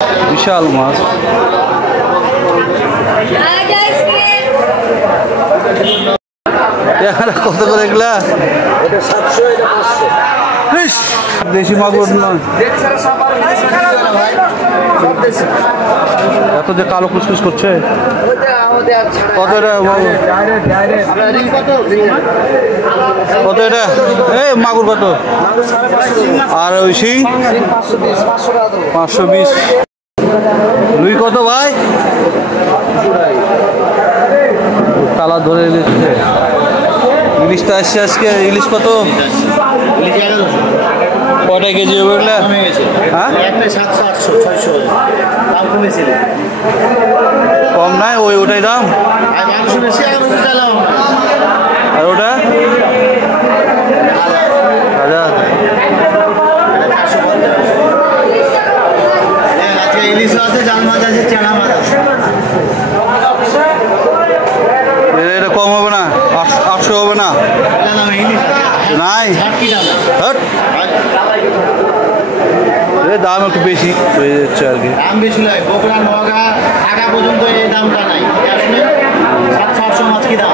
বিশাল মাছ। কত করে এগুলা? দেশি মাগুর নয়, এত যে কালো কুচকুচ করছে। কত এটা কত এটা এই মাগুর কত? আর ওই শিং 520। রুই কত ভাই? তালা ধরে দিচ্ছে। ইলিশটা আসছে আজকে। ইলিশ কত? কয়টা কেজি হবে ওগুলা? হ্যাঁ কম নাই, ওটাই দাম। আর ওটা ইলিশ আছে, জাল মাছ আছে, চেনা মাছ আছে। এটা কম হবে না? 800 হবে না? নাই, দাম একটু বেশি হয়ে যাচ্ছে আর কি। দাম বেশি নয়, বগুড়া নওগাঁ ঢাকা পর্যন্ত এই দামটা নাই। 700-800 মাছ কি দাম?